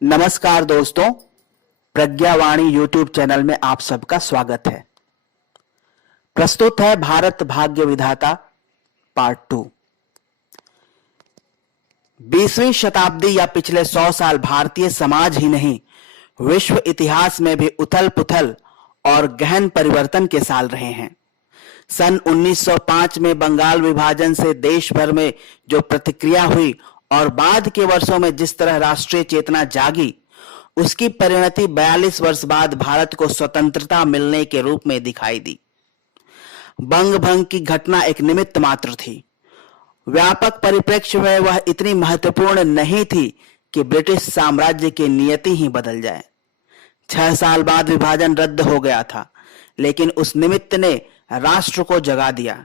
नमस्कार दोस्तों, प्रज्ञावाणी YouTube channel में आप सबका स्वागत है। प्रस्तुत है भारत भाग्य विधाता पार्ट 2। 20वीं शताब्दी या पिछले 100 साल भारतीय समाज ही नहीं, विश्व इतिहास में भी उथल पुथल और गहन परिवर्तन के साल रहे हैं। सन 1905 में बंगाल विभाजन से देश भर में जो प्रतिक्रिया हुई और बाद के वर्षों में जिस तरह राष्ट्रीय चेतना जागी, उसकी परिणति 42 वर्ष बाद भारत को स्वतंत्रता मिलने के रूप में दिखाई दी। बंग भंग की घटना एक निमित्त मात्र थी। व्यापक परिप्रेक्ष्य में वह इतनी महत्वपूर्ण नहीं थी कि ब्रिटिश साम्राज्य की नियति ही बदल जाए। 6 साल बाद विभाजन रद्द हो गया था, लेकिन उस निमित्त ने राष्ट्र को जगा दिया।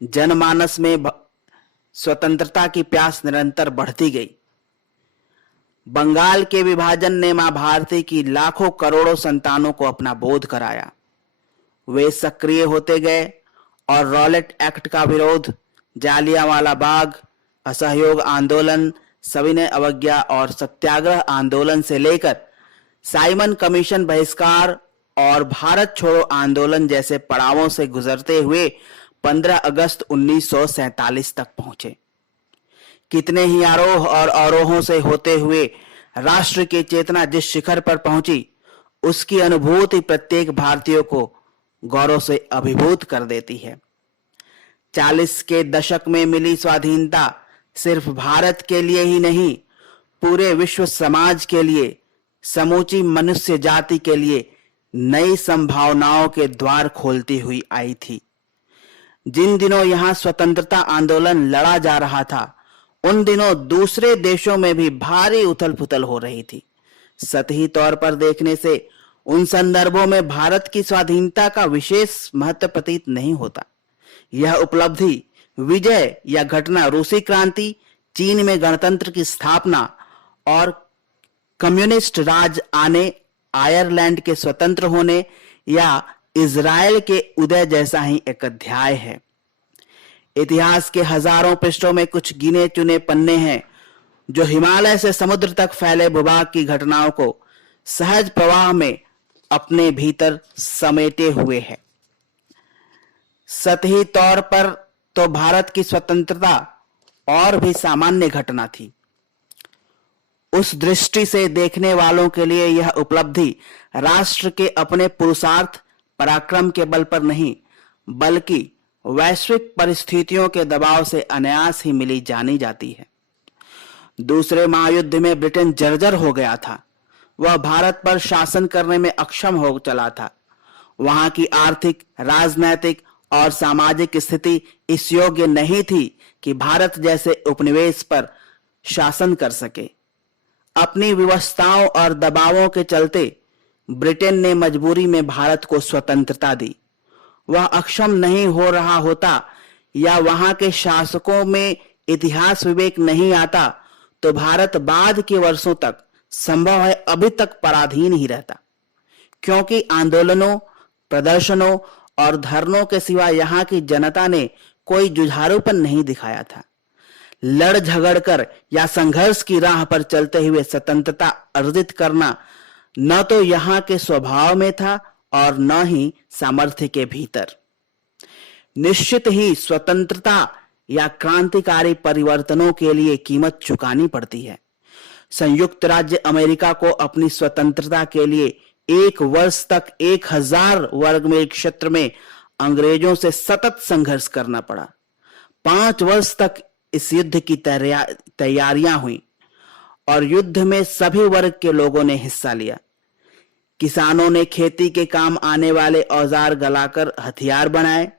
जनमानस में स्वतंत्रता की प्यास निरंतर बढ़ती गई। बंगाल के विभाजन ने मां भारती की लाखों करोड़ों संतानों को अपना बोध कराया। वे सक्रिय होते गए और रॉलेट एक्ट का विरोध, जालियांवाला बाग, असहयोग आंदोलन, सविनय अवज्ञा और सत्याग्रह आंदोलन से लेकर साइमन कमीशन बहिष्कार और भारत छोड़ो आंदोलन जैसे पड़ावों से गुजरते हुए 15 अगस्त 1947 तक पहुंचे। कितने ही आरोह और अवरोहों से होते हुए राष्ट्र की चेतना जिस शिखर पर पहुंची, उसकी अनुभूति प्रत्येक भारतीय को गौरव से अभिभूत कर देती है। 40 के दशक में मिली स्वाधीनता सिर्फ भारत के लिए ही नहीं, पूरे विश्व समाज के लिए, समूची मनुष्य जाति के लिए नई संभावनाओं के द्वार खोलती हुई आई थी। जिन दिनों यहां स्वतंत्रता आंदोलन लड़ा जा रहा था, उन दिनों दूसरे देशों में भी भारी उथल पुथल हो रही थी। सतही तौर पर देखने से उन संदर्भों में भारत की स्वाधीनता का विशेष महत्व प्रतीत नहीं होता। यह उपलब्धि, विजय या घटना रूसी क्रांति, चीन में गणतंत्र की स्थापना और कम्युनिस्ट राज आने, आयरलैंड के स्वतंत्र होने या इजराइल के उदय जैसा ही एक अध्याय है। इतिहास के हजारों पृष्ठों में कुछ गिने चुने पन्ने हैं जो हिमालय से समुद्र तक फैले भूभाग की घटनाओं को सहज प्रवाह में अपने भीतर समेटे हुए है। सतही तौर पर तो भारत की स्वतंत्रता और भी सामान्य घटना थी। उस दृष्टि से देखने वालों के लिए यह उपलब्धि राष्ट्र के अपने पुरुषार्थ पराक्रम के बल पर नहीं, बल्कि वैश्विक परिस्थितियों के दबाव से अनायास ही मिली जानी जाती है। दूसरे महायुद्ध में ब्रिटेन जर्जर हो गया था। वह भारत पर शासन करने में अक्षम हो चला था। वहां की आर्थिक, राजनैतिक और सामाजिक स्थिति इस योग्य नहीं थी कि भारत जैसे उपनिवेश पर शासन कर सके। अपनी व्यवस्थाओं और दबावों के चलते ब्रिटेन ने मजबूरी में भारत को स्वतंत्रता दी। वह अक्षम नहीं हो रहा होता या वहां के शासकों में इतिहास विवेक नहीं आता, तो भारत बाद के वर्षों तक संभव है अभी तक पराधीन ही रहता, क्योंकि आंदोलनों, प्रदर्शनों और धरनों के सिवा यहां की जनता ने कोई जुझारूपन नहीं दिखाया था। लड़ झगड़ कर या संघर्ष की राह पर चलते हुए स्वतंत्रता अर्जित करना न तो यहां के स्वभाव में था और न ही सामर्थ्य के भीतर। निश्चित ही स्वतंत्रता या क्रांतिकारी परिवर्तनों के लिए कीमत चुकानी पड़ती है। संयुक्त राज्य अमेरिका को अपनी स्वतंत्रता के लिए 1 वर्ष तक 1000 वर्ग मील क्षेत्र में अंग्रेजों से सतत संघर्ष करना पड़ा। 5 वर्ष तक इस युद्ध की तैयारियां हुई और युद्ध में सभी वर्ग के लोगों ने हिस्सा लिया। किसानों ने खेती के काम आने वाले औजार गलाकर हथियार बनाए।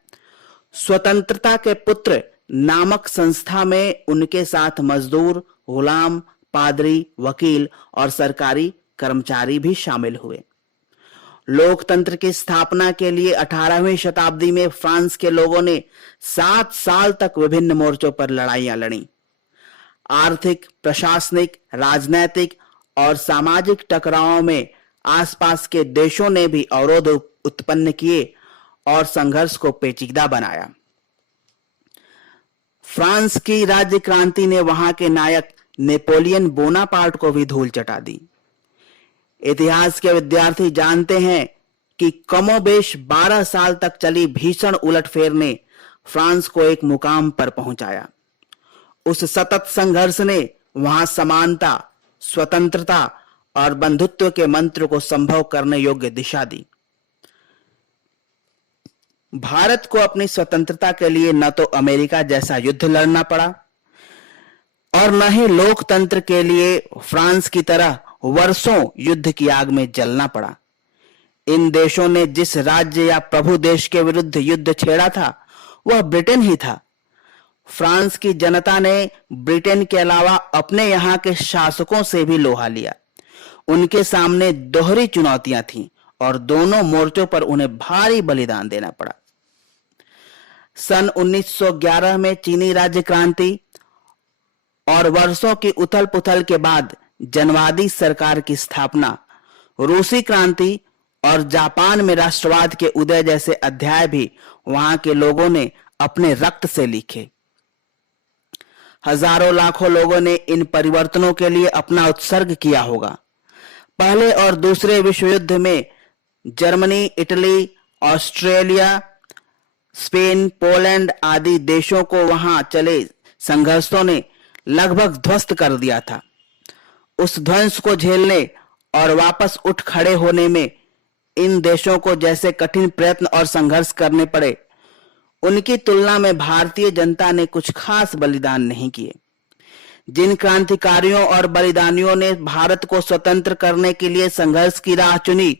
स्वतंत्रता के पुत्र नामक संस्था में उनके साथ मजदूर, गुलाम, पादरी, वकील और सरकारी कर्मचारी भी शामिल हुए। लोकतंत्र की स्थापना के लिए 18वीं शताब्दी में फ्रांस के लोगों ने 7 साल तक विभिन्न मोर्चों पर लड़ाइयां लड़ी। आर्थिक, प्रशासनिक, राजनैतिक और सामाजिक टकरावों में आसपास के देशों ने भी अवरोध उत्पन्न किए और संघर्ष को पेचीदा बनाया। फ्रांस की राज्य क्रांति ने वहां के नायक नेपोलियन बोनापार्ट को भी धूल चटा दी। इतिहास के विद्यार्थी जानते हैं कि कमोबेश 12 साल तक चली भीषण उलटफेर ने फ्रांस को एक मुकाम पर पहुंचाया। उस सतत संघर्ष ने वहां समानता, स्वतंत्रता और बंधुत्व के मंत्र को संभव करने योग्य दिशा दी। भारत को अपनी स्वतंत्रता के लिए न तो अमेरिका जैसा युद्ध लड़ना पड़ा और न ही लोकतंत्र के लिए फ्रांस की तरह वर्षों युद्ध की आग में जलना पड़ा। इन देशों ने जिस राज्य या प्रभु देश के विरुद्ध युद्ध छेड़ा था वह ब्रिटेन ही था। फ्रांस की जनता ने ब्रिटेन के अलावा अपने यहाँ के शासकों से भी लोहा लिया। उनके सामने दोहरी चुनौतियां थीं और दोनों मोर्चों पर उन्हें भारी बलिदान देना पड़ा। सन 1911 में चीनी राज्य क्रांति और वर्षों की उथल पुथल के बाद जनवादी सरकार की स्थापना, रूसी क्रांति और जापान में राष्ट्रवाद के उदय जैसे अध्याय भी वहां के लोगों ने अपने रक्त से लिखे। हजारों लाखों लोगों ने इन परिवर्तनों के लिए अपना उत्सर्ग किया होगा। पहले और दूसरे विश्व युद्ध में Germany, Italy, Australia, Spain, Poland आदि देशों को वहां चले संघर्षों ने लगभग ध्वस्त कर दिया था। उस ध्वंस को झेलने और वापस उठ खड़े होने में इन देशों को जैसे कठिन प्रयत्न और संघर्ष करने पड़े, उनकी तुलना में भारतीय जनता ने कुछ खास बलिदान नहीं किए। जिन क्रांतिकारियों और बलिदानियों ने भारत को स्वतंत्र करने के लिए संघर्ष की राह चुनी,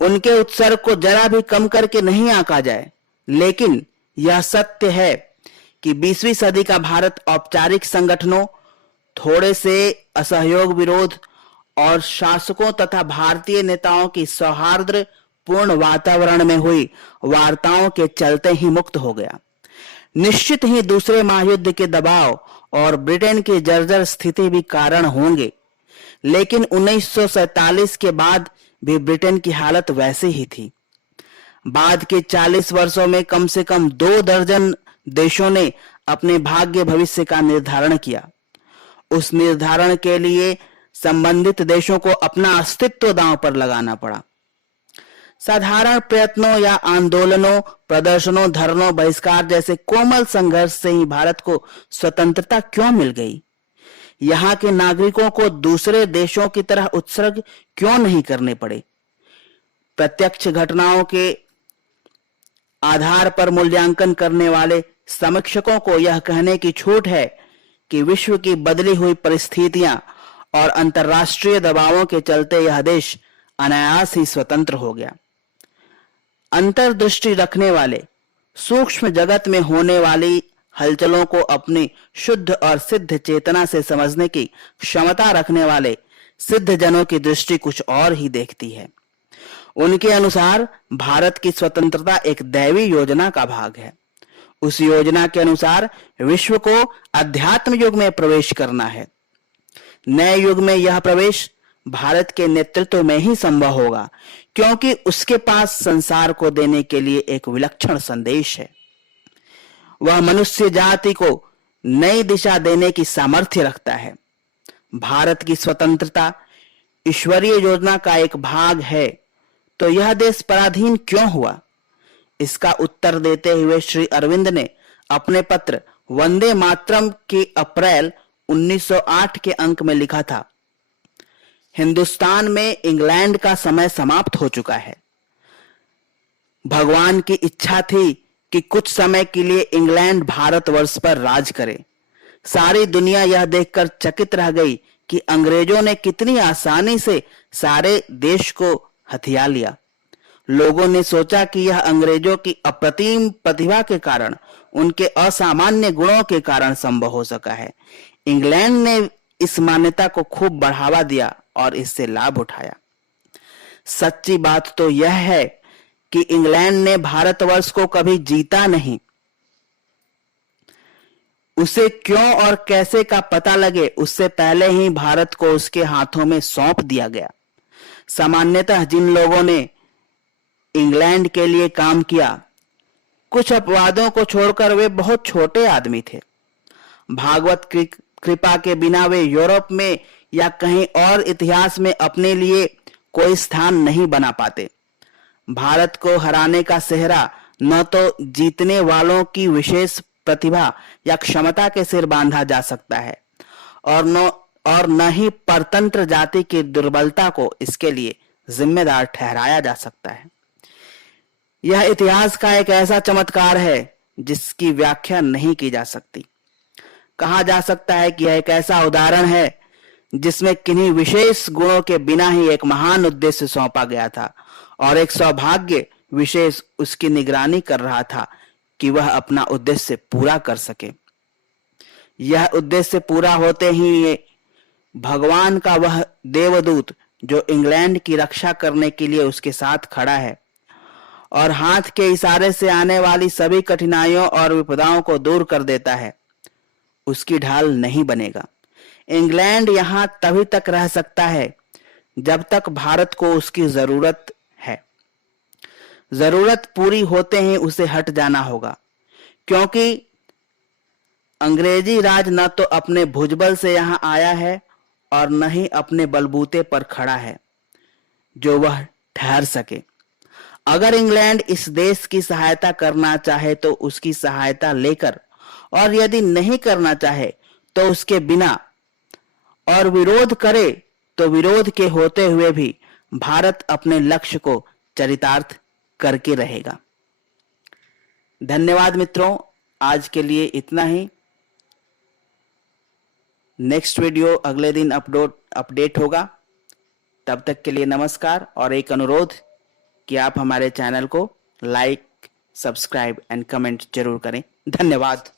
उनके उत्सर्ग को जरा भी कम करके नहीं आंका जाए। लेकिन यह सत्य है कि 20वीं सदी का भारत औपचारिक संगठनों, थोड़े से असहयोग विरोध और शासकों तथा भारतीय नेताओं की सौहार्द पूर्ण वातावरण में हुई वार्ताओं के चलते ही मुक्त हो गया। निश्चित ही दूसरे महायुद्ध के दबाव और ब्रिटेन की जर्जर स्थिति भी कारण होंगे, लेकिन 1947 के बाद भी ब्रिटेन की हालत वैसी ही थी। बाद के 40 वर्षों में कम से कम 2 दर्जन देशों ने अपने भाग्य भविष्य का निर्धारण किया। उस निर्धारण के लिए संबंधित देशों को अपना अस्तित्व दांव पर लगाना पड़ा। साधारण प्रयत्नों या आंदोलनों, प्रदर्शनों, धरनों, बहिष्कार जैसे कोमल संघर्ष से ही भारत को स्वतंत्रता क्यों मिल गई? यहाँ के नागरिकों को दूसरे देशों की तरह उत्सर्ग क्यों नहीं करने पड़े? प्रत्यक्ष घटनाओं के आधार पर मूल्यांकन करने वाले समीक्षकों को यह कहने की छूट है कि विश्व की बदली हुई परिस्थितियां और अंतर्राष्ट्रीय दबावों के चलते यह देश अनायास ही स्वतंत्र हो गया। अंतर्दृष्टि रखने वाले, सूक्ष्म जगत में होने वाली हलचलों को अपनी शुद्ध और सिद्ध चेतना से समझने की क्षमता रखने वाले सिद्ध जनों की दृष्टि कुछ और ही देखती है। उनके अनुसार भारत की स्वतंत्रता एक दैवी योजना का भाग है। उस योजना के अनुसार विश्व को अध्यात्म युग में प्रवेश करना है। नए युग में यह प्रवेश भारत के नेतृत्व में ही संभव होगा, क्योंकि उसके पास संसार को देने के लिए एक विलक्षण संदेश है। वह मनुष्य जाति को नई दिशा देने की सामर्थ्य रखता है। भारत की स्वतंत्रता ईश्वरीय योजना का एक भाग है, तो यह देश पराधीन क्यों हुआ? इसका उत्तर देते हुए श्री अरविंद ने अपने पत्र वंदे मातरम के अप्रैल 1908 के अंक में लिखा था, हिंदुस्तान में इंग्लैंड का समय समाप्त हो चुका है। भगवान की इच्छा थी कि कुछ समय के लिए इंग्लैंड भारतवर्ष पर राज करे। सारी दुनिया यह देखकर चकित रह गई कि अंग्रेजों ने कितनी आसानी से सारे देश को हथिया लिया। लोगों ने सोचा कि यह अंग्रेजों की अप्रतिम प्रतिभा के कारण, उनके असामान्य गुणों के कारण संभव हो सका है। इंग्लैंड ने इस मान्यता को खूब बढ़ावा दिया और इससे लाभ उठाया। सच्ची बात तो यह है कि इंग्लैंड ने भारतवर्ष को कभी जीता नहीं। उसे क्यों और कैसे का पता लगे, उससे पहले ही भारत को उसके हाथों में सौंप दिया गया। सामान्यतः जिन लोगों ने इंग्लैंड के लिए काम किया, कुछ अपवादों को छोड़कर वे बहुत छोटे आदमी थे। भागवत कृपा के बिना वे यूरोप में या कहीं और इतिहास में अपने लिए कोई स्थान नहीं बना पाते। भारत को हराने का सेहरा न तो जीतने वालों की विशेष प्रतिभा या क्षमता के सिर बांधा जा सकता है और न ही परतंत्र जाति की दुर्बलता को इसके लिए जिम्मेदार ठहराया जा सकता है। यह इतिहास का एक ऐसा चमत्कार है जिसकी व्याख्या नहीं की जा सकती। कहा जा सकता है कि यह एक ऐसा उदाहरण है जिसमें किन्हीं विशेष गुणों के बिना ही एक महान उद्देश्य सौंपा गया था और एक सौभाग्य विशेष उसकी निगरानी कर रहा था कि वह अपना उद्देश्य पूरा कर सके। यह उद्देश्य पूरा होते ही भगवान का वह देवदूत जो इंग्लैंड की रक्षा करने के लिए उसके साथ खड़ा है और हाथ के इशारे से आने वाली सभी कठिनाइयों और विपदाओं को दूर कर देता है, उसकी ढाल नहीं बनेगा। इंग्लैंड यहां तभी तक रह सकता है जब तक भारत को उसकी जरूरत है। जरूरत पूरी होते ही उसे हट जाना होगा, क्योंकि अंग्रेजी राज न तो अपने भुजबल से यहां आया है और न ही अपने बलबूते पर खड़ा है जो वह ठहर सके। अगर इंग्लैंड इस देश की सहायता करना चाहे तो उसकी सहायता लेकर, और यदि नहीं करना चाहे तो उसके बिना, और विरोध करे तो विरोध के होते हुए भी भारत अपने लक्ष्य को चरितार्थ करके रहेगा। धन्यवाद मित्रों, आज के लिए इतना ही। नेक्स्ट वीडियो अगले दिन अपडेट होगा। तब तक के लिए नमस्कार और एक अनुरोध कि आप हमारे चैनल को लाइक, सब्सक्राइब एंड कमेंट जरूर करें। धन्यवाद।